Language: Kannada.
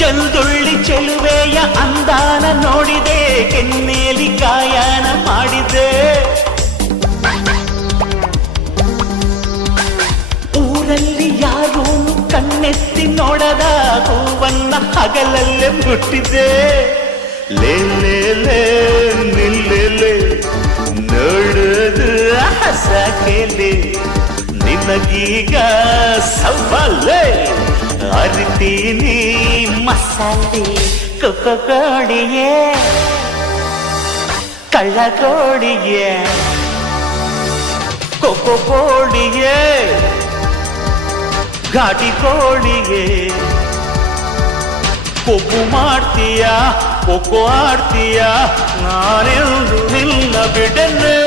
ಚಂದುಳ್ಳಿ ಚೆಲುವೆಯ ಅಂದಾನ ನೋಡಿದೆ, ಕೆನ್ನೇಲಿ ಗಾಯನ ಮಾಡಿದೆ. ಊರಲ್ಲಿ ಯಾರೂ ಕಣ್ಣೆತ್ತಿ ನೋಡದ ಹೂವನ್ನ ಹಗಲಲ್ಲೇ ಮುಟ್ಟಿದೆ. ಲೇ ಲೇ ಲೇ ನಿಲ್ಲೆ ನೋಡುದು ಹಸಕೆಲೆ, ನಿನಗೀಗ ಸವಾಲೆ ಅರಿತೀನಿ ಮಸಾಲೆ. ಕೊಡಿಯೇ ಕಳ್ಳಕೋಡಿಯೇ ಕೋಡಿಯೇ ಘಾಟಿ ಕೋಳಿಗೆ ಕೊಬ್ಬು ಮಾಡ್ತೀಯ ಕೊಕ್ಕೋ ಆಡ್ತೀಯ, ನಾನೆಂದು ನಿನ್ನ ಬಿಡನೆ.